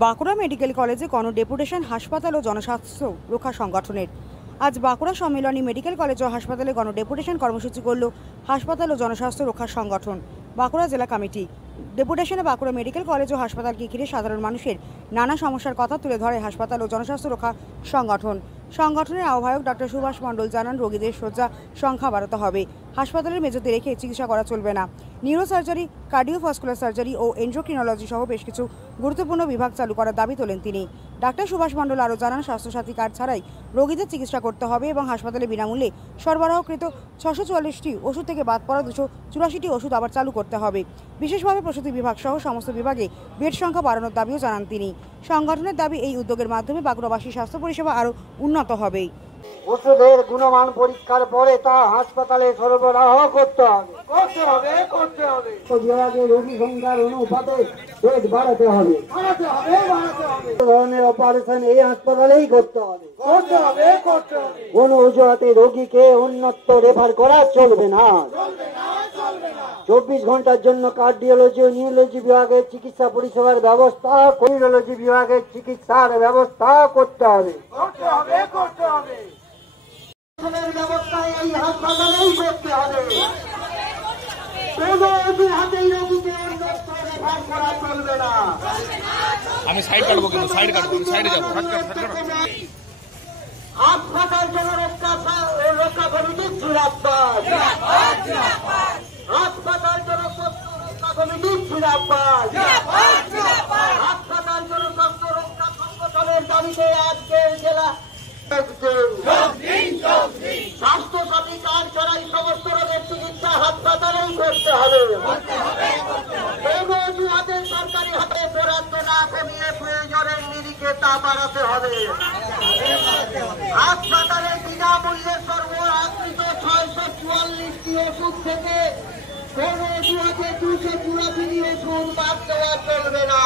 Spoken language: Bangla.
বাঁকুড়া মেডিকেল কলেজে গণডেপুটেশন হাসপাতাল ও জনস্বাস্থ্য রক্ষা সংগঠনের। আজ বাঁকুড়া সম্মেলনী মেডিকেল কলেজ ও হাসপাতালে গণডেপুটেশন কর্মসূচি করল হাসপাতাল ও জনস্বাস্থ্য রক্ষা সংগঠন বাঁকুড়া জেলা কমিটি। ডেপুটেশনে বাঁকুড়া মেডিকেল কলেজ ও হাসপাতালকে ঘিরে সাধারণ মানুষের নানা সমস্যার কথা তুলে ধরে হাসপাতাল ও জনস্বাস্থ্য রক্ষা সংগঠন। সংগঠনের আহ্বায়ক ডক্টর সুভাষ মণ্ডল জানান, রোগীদের শয্যা সংখ্যা বাড়াতে হবে, হাসপাতালের মেঝেতে রেখে চিকিৎসা করা চলবে না। নিউরো সার্জারি, কার্ডিওভাস্কুলার সার্জারি ও এন্ড্রোক্রিনোলজি সহ বেশ কিছু গুরুত্বপূর্ণ বিভাগ চালু করার দাবি তোলেন তিনি। ডাক্তার সুভাষ মণ্ডল আরও জানান, স্বাস্থ্যসাথী কার্ড ছাড়াই রোগীদের চিকিৎসা করতে হবে এবং হাসপাতালে বিনামূল্যে সরবরাহকৃত 644টি ওষুধ থেকে বাদ পড়া 284টি ওষুধ আবার চালু করতে হবে। বিশেষভাবে প্রসূতি বিভাগ সহ সমস্ত বিভাগে বেড সংখ্যা বাড়ানোর দাবিও জানান তিনি। সংগঠনের দাবি, এই উদ্যোগের মাধ্যমে বাঁকুড়াবাসীর স্বাস্থ্য পরিষেবা আরও উন্নত হবে। ওষুধের গুণমান পরীক্ষার পরে তা হাসপাতালে সরবরাহ করতে হবে। রোগী সংখ্যার অনুপাতে বেড বাড়াতে হবে। ধরনের অপারেশন এই হাসপাতালেই করতে হবে। কোন অজুহাতে রোগীকে অন্যত্র রেফার করা চলবে না। 24 ঘন্টার জন্য কার্ডিওলজি ও নিউরোলজি বিভাগের চিকিৎসা পরিষেবার ব্যবস্থা, নিউরোলজি বিভাগের চিকিৎসার ব্যবস্থা করতে হবে। ব্যবস্থা এই হাসপাতালেই করতে হবে। আমি সাইড কাটবো, কিন্তু সাইড কাটবো, সাইডে যাবো। হাসপাতাল জনরক্ষা কমিটির জিরাবাদ, হাসপাতাল জনস্বাস্থ্য কমিটির জিরাবাদ, হাসপাতাল জনস্বাস্থ্য রক্ষা সংগঠনের দাবিতে আজকে জেলা স্বাস্থ্যসাথী কার্ড ছাড়াই সমস্ত রোগের চিকিৎসা হাসপাতালেই করতে হবে। অজুহাতে সরকারি হাতে বরাদ্দ না কমিয়ে প্রয়োজনের নিরিখে তা বাড়াতে হবে। হাসপাতালে বিনামূল্যে সরবরাহকৃত 644টি ওষুধ থেকে কোন অজুহাতে 284টি ওষুধ বাদ দেওয়া চলবে না।